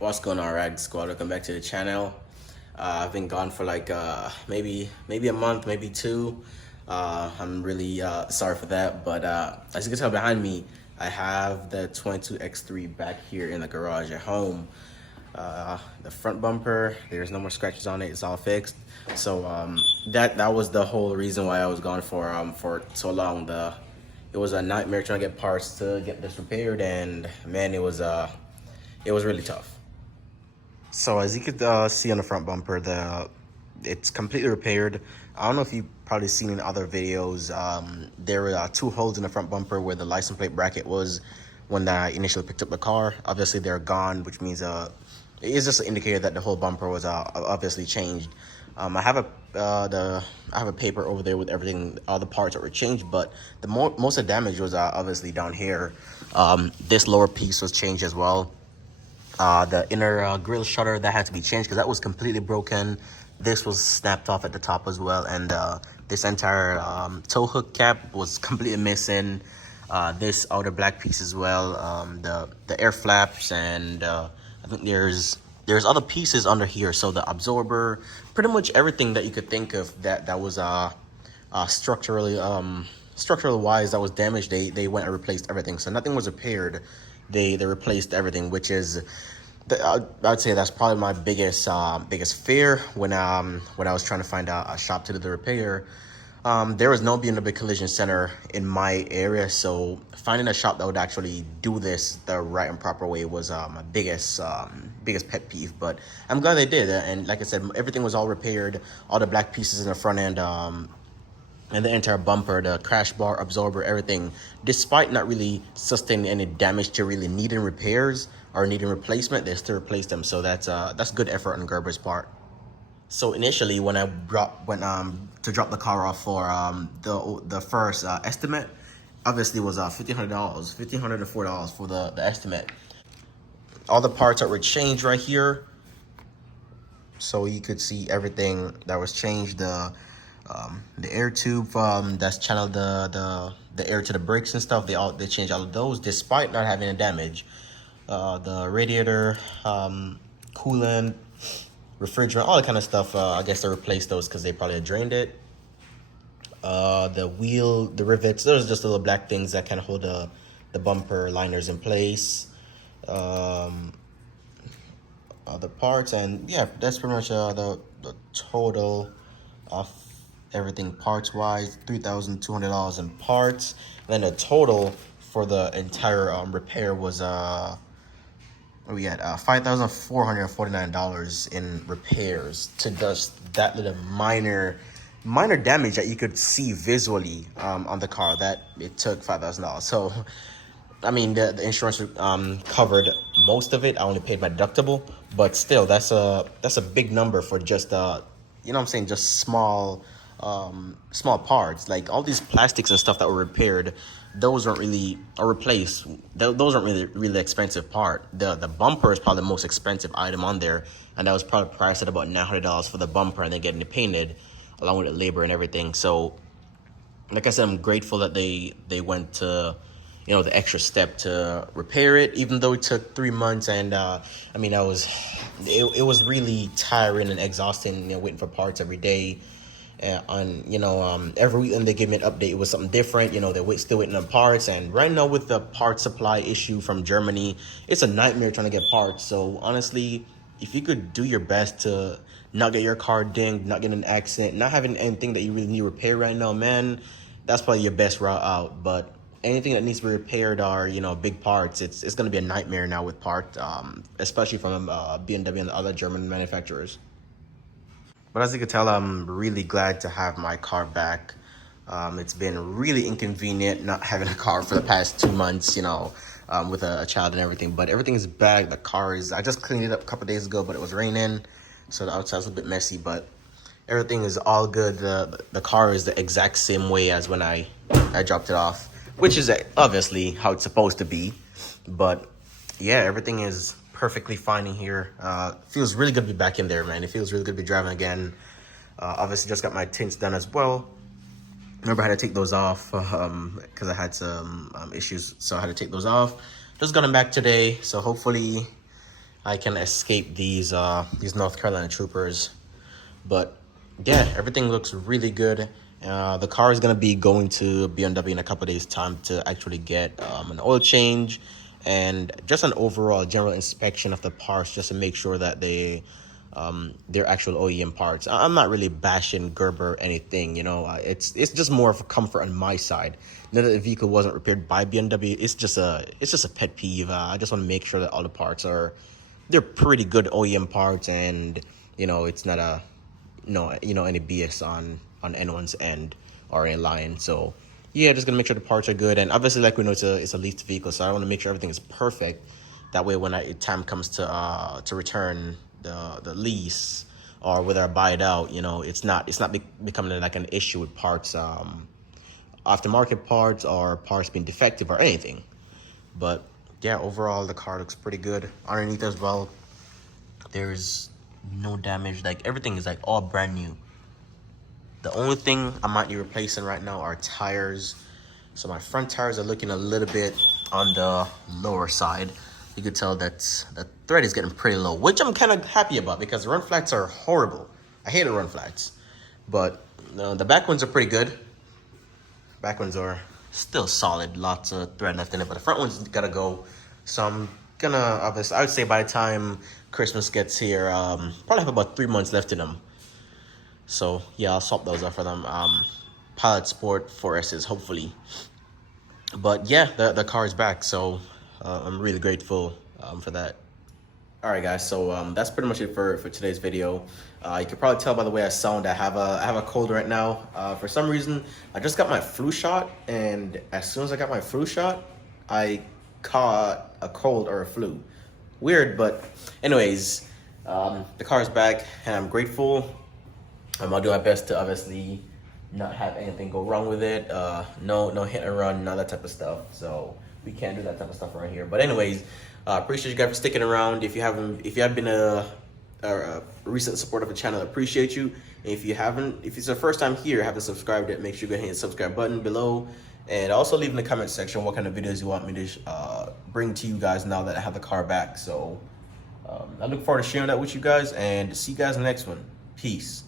What's going on, Ragsquad? Welcome back to the channel. I've been gone for like maybe a month, maybe two. I'm really sorry for that, but as you can tell behind me, I have the 22 X3 back here in the garage at home. The front bumper, there's no more scratches on it. It's all fixed. So that was the whole reason why I was gone for so long. It was a nightmare trying to get parts to get this repaired, and man, it was really tough. So as you could see on the front bumper, it's completely repaired. I don't know if you've probably seen in other videos, there were two holes in the front bumper where the license plate bracket was when I initially picked up the car. Obviously they're gone, which means it is just an indicator that the whole bumper was obviously changed. I have a paper over there with everything, all the parts that were changed, but most of the damage was obviously down here. This lower piece was changed as well. The inner grill shutter, that had to be changed because that was completely broken. This was snapped off at the top as well, and this entire tow hook cap was completely missing. This outer black piece as well, the air flaps, and I think there's other pieces under here. So the absorber, pretty much everything that you could think of that was structurally wise that was damaged, they went and replaced everything. So nothing was repaired. They replaced everything, which is, I'd say that's probably my biggest fear when I was trying to find a shop to do the repair. There was no BMW collision center in my area, so finding a shop that would actually do this the right and proper way was my biggest pet peeve. But I'm glad they did, and like I said, everything was all repaired. All the black pieces in the front end, and the entire bumper, the crash bar, absorber, everything, despite not really sustaining any damage to really needing repairs or needing replacement, they still replaced them. So that's good effort on Gerber's part. So initially, when I went to drop the car off for the first estimate, obviously it was $1,504 for the estimate. All the parts that were changed right here, so you could see everything that was changed. The air tube that's channeled the air to the brakes and stuff, they changed all of those despite not having a damage. The radiator, coolant, refrigerant, all that kind of stuff, I guess they replaced those because they probably had drained it. The wheel, the rivets, those are just little black things that kind of hold the bumper liners in place. Other parts, and yeah, that's pretty much the total of everything parts wise. $3,200 in parts. And then the total for the entire repair was we had $5,449 in repairs to just that little minor damage that you could see visually on the car. That it took $5,000. So I mean, the insurance covered most of it. I only paid my deductible, but still, that's a big number for just you know what I'm saying, just small parts. Like all these plastics and stuff that were repaired, those aren't really, or replaced, those aren't really expensive part. The bumper is probably the most expensive item on there, and that was probably priced at about $900 for the bumper, and then getting it painted along with the labor and everything. So like I said, I'm grateful that they went to, you know, the extra step to repair it, even though it took 3 months. And I mean, it was really tiring and exhausting, you know, waiting for parts every day. Every week they give me an update, it was something different. You know, they're still waiting on parts, and right now with the part supply issue from Germany, it's a nightmare trying to get parts. So honestly, if you could do your best to not get your car dinged, not get in an accident, not having anything that you really need repair right now, man, that's probably your best route out. But anything that needs to be repaired are, you know, big parts, it's going to be a nightmare now with parts, especially from BMW and the other German manufacturers. But as you can tell, I'm really glad to have my car back. It's been really inconvenient not having a car for the past 2 months, you know, with a child and everything. But everything is back. The car is, I just cleaned it up a couple days ago, but it was raining, so the outside's a bit messy. But everything is all good. The car is the exact same way as when I dropped it off, which is obviously how it's supposed to be. But yeah, everything is perfectly fine in here. Feels really good to be back in there, man. It feels really good to be driving again. Obviously just got my tints done as well. Remember, I had to take those off because I had some issues, so I had to take those off. Just got them back today, so hopefully I can escape these North Carolina troopers. But yeah, everything looks really good. The car is gonna be going to BMW in a couple of days' time to actually get an oil change and just an overall general inspection of the parts, just to make sure that they're actual OEM parts. I'm not really bashing Gerber or anything, you know. It's just more of a comfort on my side. Now that the vehicle wasn't repaired by BMW, it's just a pet peeve. I just want to make sure that all the parts they're pretty good OEM parts, and you know, it's not any BS on anyone's end or any line. So yeah, just gonna make sure the parts are good, and obviously, like we know, it's a leased vehicle, so I want to make sure everything is perfect. That way, when time comes to return the lease, or whether I buy it out, you know, it's not becoming like an issue with parts, aftermarket parts or parts being defective or anything. But yeah, overall the car looks pretty good. Underneath as well, there's no damage. Like, everything is like all brand new. The only thing I might be replacing right now are tires. So my front tires are looking a little bit on the lower side. You could tell that the thread is getting pretty low, which I'm kind of happy about, because the run flats are horrible. I hate the run flats. But the back ones are pretty good. Back ones are still solid. Lots of thread left in it, but the front one's gotta go. So I'm gonna, obviously, I would say by the time Christmas gets here, probably have about 3 months left in them. So yeah, I'll swap those out for them. Pilot Sport 4S's, hopefully. But yeah, the car is back, so I'm really grateful for that. All right, guys. So that's pretty much it for today's video. You can probably tell by the way I sound. I have a cold right now. For some reason, I just got my flu shot, and as soon as I got my flu shot, I caught a cold or a flu. Weird, but anyways, the car is back, and I'm grateful. I'll do my best to obviously not have anything go wrong with it. No hit and run, none of that type of stuff. So we can't do that type of stuff around here. But anyways, appreciate you guys for sticking around. If you have been a recent supporter of the channel, I appreciate you. And if it's the first time here, haven't subscribed yet, make sure you go ahead and hit the subscribe button below. And also leave in the comment section what kind of videos you want me to bring to you guys now that I have the car back. So I look forward to sharing that with you guys, and see you guys in the next one. Peace.